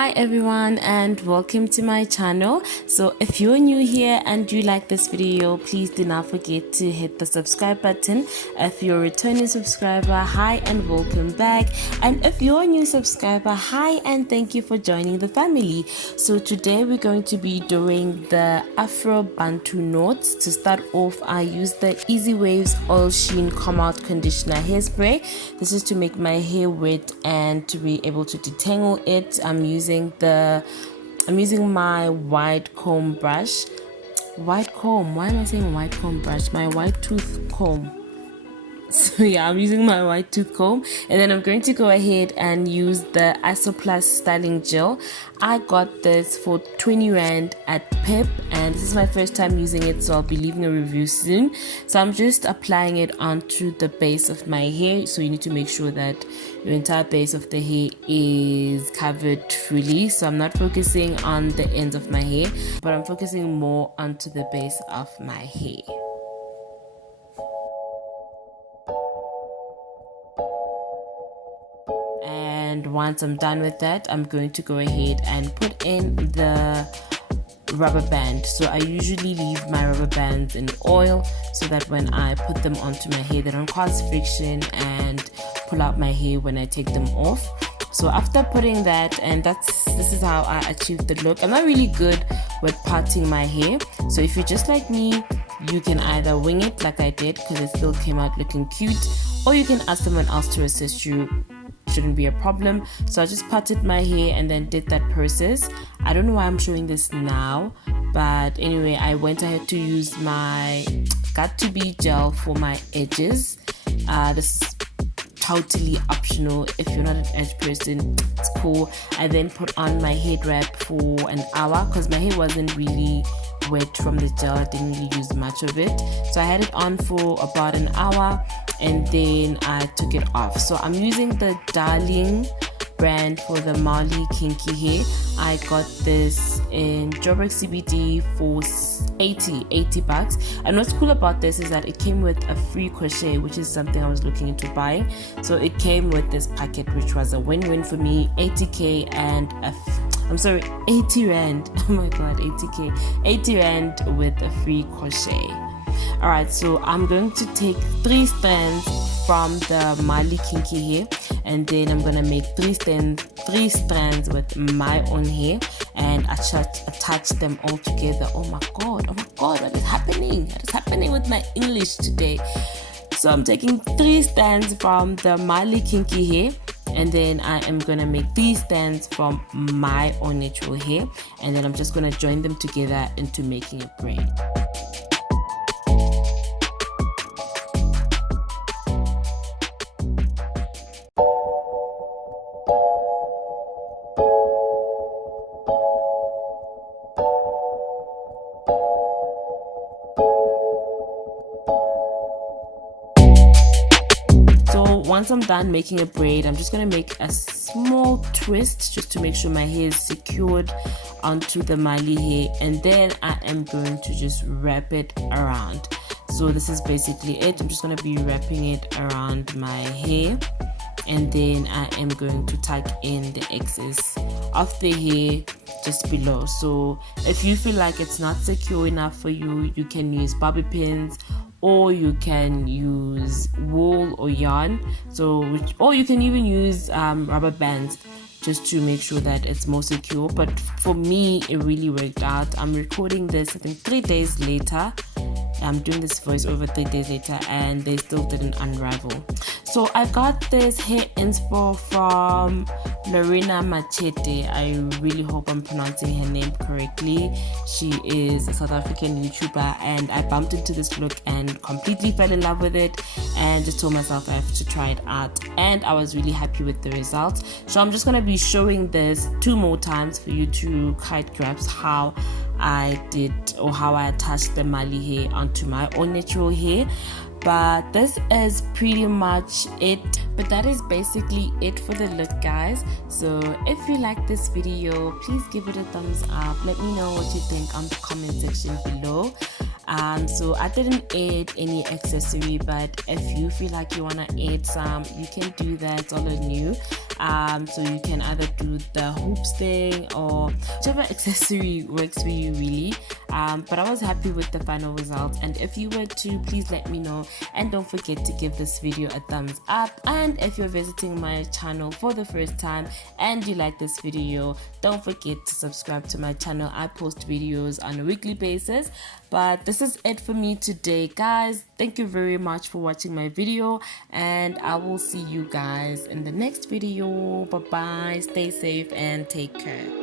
Hi everyone and welcome to my channel. So if you're new here and you like this video, please do not forget to hit the subscribe button. If you're a returning subscriber, hi and welcome back. And if you're a new subscriber, hi and thank you for joining the family. So today we're going to be doing the Afro Bantu Knots. To start off, I use the Easy Waves Oilsheen Come Out Conditioner hairspray. This is to make my hair wet and to be able to detangle it. I'm using my white comb brush. Why am I saying white comb brush? My white tooth comb. So yeah, I'm using my white tooth comb, and then I'm going to go ahead and use the Isoplus Styling Gel. I got this for 20 Rand at Pep, and this is my first time using it, so I'll be leaving a review soon. So I'm just applying it onto the base of my hair. So you need to make sure that your entire base of the hair is covered fully. So I'm not focusing on the ends of my hair, but I'm focusing more onto the base of my hair. And once I'm done with that, I'm going to go ahead and put in the rubber band. So I usually leave my rubber bands in oil so that when I put them onto my hair, they don't cause friction and pull out my hair when I take them off. So after putting that, and this is how I achieved the look. I'm not really good with parting my hair, so if you're just like me, you can either wing it like I did because it still came out looking cute, or you can ask someone else to assist you. Shouldn't be a problem. So I just parted my hair and then did that process. I don't know why I'm showing this now, but anyway, I went ahead to use my Got2B gel for my edges. This is totally optional. If you're not an edge person, it's cool. I then put on my head wrap for an hour because my hair wasn't really wet from the gel. I didn't really use much of it, so I had it on for about an hour and then I took it off. So I'm using the Darling brand for the Marley Kinky hair. I got this in Joburg CBD for 80 bucks. And what's cool about this is that it came with a free crochet, which is something I was looking into buying. So it came with this packet, which was a win-win for me. 80k and 80 Rand. Oh my god, 80 Rand with a free crochet. Alright, so I'm going to take 3 strands from the Marley Kinky hair, and then I'm gonna make 3 strands with my own hair and attach them all together. Oh my god, what is happening? What is happening with my English today? So I'm taking 3 strands from the Marley Kinky hair, and then I am gonna make 3 strands from my own natural hair, and then I'm just gonna join them together into making a braid. Once I'm done making a braid, I'm just going to make a small twist just to make sure my hair is secured onto the Marley hair, and then I am going to just wrap it around. So this is basically it. I'm just going to be wrapping it around my hair, and then I am going to tuck in the excess of the hair just below. So if you feel like it's not secure enough for you, you can use bobby pins, or you can use wool or yarn, or you can even use rubber bands just to make sure that it's more secure. But for me, it really worked out. I'm recording this I think 3 days later. I'm doing this voice over 3 days later, and they still didn't unravel. So I got this hair inspo from Lorena Machete. I really hope I'm pronouncing her name correctly. She is a South African YouTuber, and I bumped into this look and completely fell in love with it, and just told myself I have to try it out, and I was really happy with the results. So I'm just going to be showing this 2 more times for you to quite grasp how I did, or how I attached the Marley hair onto my own natural hair. But this is pretty much it. But that is basically it for the look, guys. So if you like this video, please give it a thumbs up. Let me know what you think on the comment section below. So I didn't add any accessory, but if you feel like you want to add some, you can do that. It's all on you. So you can either do the hoops thing or whichever accessory works for you really. But I was happy with the final result, and if you were to, please let me know, and don't forget to give this video a thumbs up. And if you're visiting my channel for the first time and you like this video, don't forget to subscribe to my channel. I post videos on a weekly basis. But this is it for me today, guys. Thank you very much for watching my video, and I will see you guys in the next video. Bye bye, stay safe and take care.